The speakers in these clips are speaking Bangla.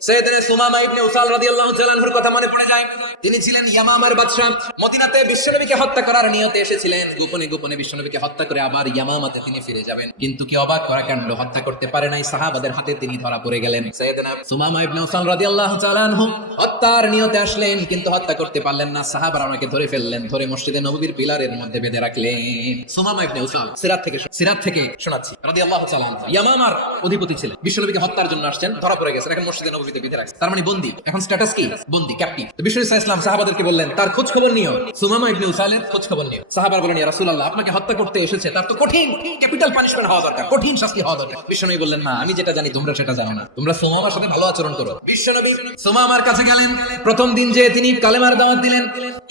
সাইয়েদনা সুমামা ইবনে উসাল রাদিয়াল্লাহু তাআলা আনহুর কথা মনে পড়ে যায়। তিনি ছিলেন ইয়ামামার বাদশা। মদিনাতে বিশ্বনবীকে হত্যা করার নিয়তে এসেছিলেন। গোপনে গোপনে বিশ্বনবীকে হত্যা করে আবার ইয়ামামাতে তিনি ফিরে যাবেন। কিন্তু কি অবাক করা কাণ্ড, হত্যা করতে পারে নাই, সাহাবাদের হাতে তিনি ধরা পড়ে গেলেন। সাইয়েদনা সুমামা ইবনে উসাল রাদিয়াল্লাহু তাআলা আনহু হত্যার নিয়তে আসলেন, কিন্তু হত্যা করতে পারলেন না। সাহাবারা ওনাকে ধরে ফেললেন, ধরে মসজিদে নববীর পিলারের মধ্যে বেঁধে রাখলেন। সুমামা ইবনে উসাল সিরাত থেকে শোনাচ্ছি রাদিয়াল্লাহু তাআলা আনহু ইয়ামামার অধিপতি ছিলেন। বিশ্বনবীকে হত্যার জন্য আসছেন, ধরা পড়ে গেছেন, এখন মসজিদে নববীতে বেঁধে রাখছেন। তার মানে বন্দী। এখন স্ট্যাটাস কি? বন্দী, ক্যাপ্টিভ। তো বিশ্বনবী সাল্লাল্লাহু আলাইহি ওয়াসাল্লাম সাহাবাদেরকে বললেন তার খোঁজ খবর নিও, সুমামা ইবনে উসালের খোঁজ খবর নিও। সাহাবারা বললেন ইয়া রাসূলুল্লাহ, আপনাকে হত্যা করতে এসেছে, তার তো কঠিন ক্যাপিটাল পানিশমেন্ট হওয়া দরকার, কঠিন শাস্তি হওয়া দরকার। বিশ্বনবী বললেন না, আমি যেটা জানি তোমরা সেটা জানো না, তোমরা সুমামার সাথে ভালো আচরণ করো। বিশ্বনবী সুমামার কাছে গেলেন। প্রথম দিন যে তিনি কালেমার দাওয়াত দিলেন,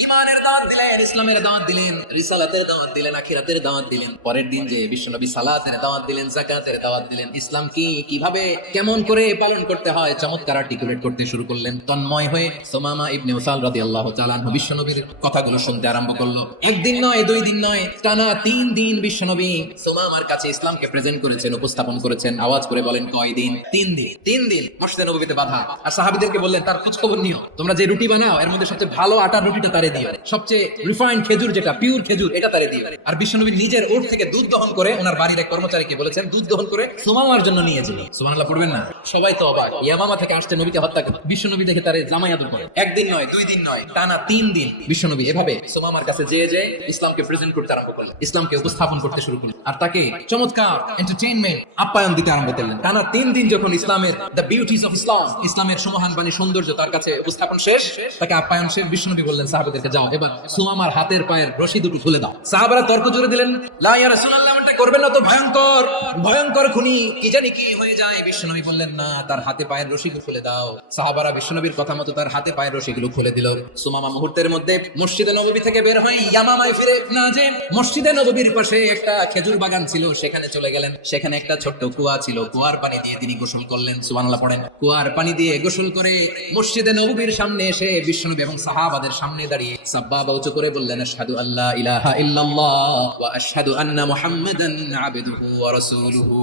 ঈমানের দাওয়াত দিলেন, ইসলামের দাওয়াত দিলেন, রিসালাতের দাওয়াত দিলেন, আখিরাতের দাওয়াত দিলেন। পরের দিন যে বিশ্বনবী সালাতের দাওয়াত দিলেন, যাকাতের দাওয়াত দিলেন, ইসলাম কি কিভাবে কেমন করে পালন করতে হয় চমৎকার আর্টিকুলেট করতে শুরু করলেন। তন্ময় হয়ে সুমামা ইবনে উসাল রাদিয়াল্লাহু তাআলা আনহু বিশ্বনবীর কথাগুলো শুনতে আরম্ভ করলো। একদিন নয়, দুই দিন নয়, টানা 3 দিন বিশ্বনবী সুমামার কাছে ইসলামকে প্রেজেন্ট করেছেন, উপস্থাপন করেছেন। আওয়াজ করে বলেন কয় দিন? 3 দিন মসজিদে নববীতে বাঁধা। আর সাহাবীদেরকে বললেন তার খোঁজ খবর নিও, তোমরা যে রুটি বানাও এর মধ্যে সবচেয়ে ভালো আটার রুটিটা তারে দিও, সবচেয়ে রিফাইন্ড খেজুর যেটা পিওর খেজুর এটা তারে দিও। আর বিশ্বনবী নিজের ওট থেকে দুধ দহন করে ওনার বাড়ির এক কর্মচারীকে বলেছেন দুধ দহন করে সুমামার জন্য নিয়ে যাবে। সুবহানাল্লাহ পড়বেন না? সবাই তো অবাক, ইয়ামামা থেকে আসছে নবীকে হত্যা করে, বিশ্বনবী দেখে তারে জামাই আদর করে। একদিন নয়, 2 দিন নয়, টানা 3 দিন বিশ্বনবী এভাবে সুমামার কাছে যেয়ে ইসলামকে প্রেজেন্ট করতে আরম্ভ করলেন, ইসলামকে উপস্থাপন করতে শুরু করলেন, আর তাকে চমৎকার এন্টারটেইনমেন্ট আপ্যায়ন দিতে আরম্ভ করলেন। টানা 3 দিন যখন ইসলামের দ্য বিউটিস অফ ইসলাম, ইসলামের সমহান বাণী সৌন্দর্য তার কাছে উপস্থাপন শেষ, তাকে আপ্যায়ন শেষ, বিশ্বনবী বললেন সাহাবাদেরকে যাও এবার সুমামার হাতের পায়ের রশি দুটো খুলে দাও। সাহাবারা তর্ক জুড়ে দিলেন, লা ইয়া রাসূলুল্লাহ, এমনটা করবেন না তো, ভয়ঙ্কর ভয়ঙ্কর খুনি, কি জানি কি হয়ে যায়। বিশ্বনবী বললেন না, তার হাতে পায়ের রশিগুলো খুলে দাও। সাহাবারা বিশ্বনবীর কথা মতো তার হাতে পায়ের রশিগুলো খুলে দিল। সুমামা মুহূর্তের মধ্যে মসজিদে নববী থেকে বের হয়ে ইয়ামামায় ফিরে না যে মসজিদে নববীর পাশে একটা খেজুর বাগান ছিল সেখানে চলে গেলেন। সেখানে একটা ছোট্ট কুয়া ছিল, কুয়ার পানি দিয়ে তিনি গোসল করলেন। সুবহানাল্লাহ পড়েন। কুয়ার পানি দিয়ে গোসল করে মসজিদে নববীর সামনে এসে বিশ্বনবী এবং সাহাবাদের সামনে দাঁড়িয়ে সাব্বাবা উঁচু করে বললেন আশহাদু আল্লা ইলাহা ইল্লাল্লাহ ওয়া আশহাদু আন্না মুহাম্মাদান আবদুহু ওয়া রাসূলুহু।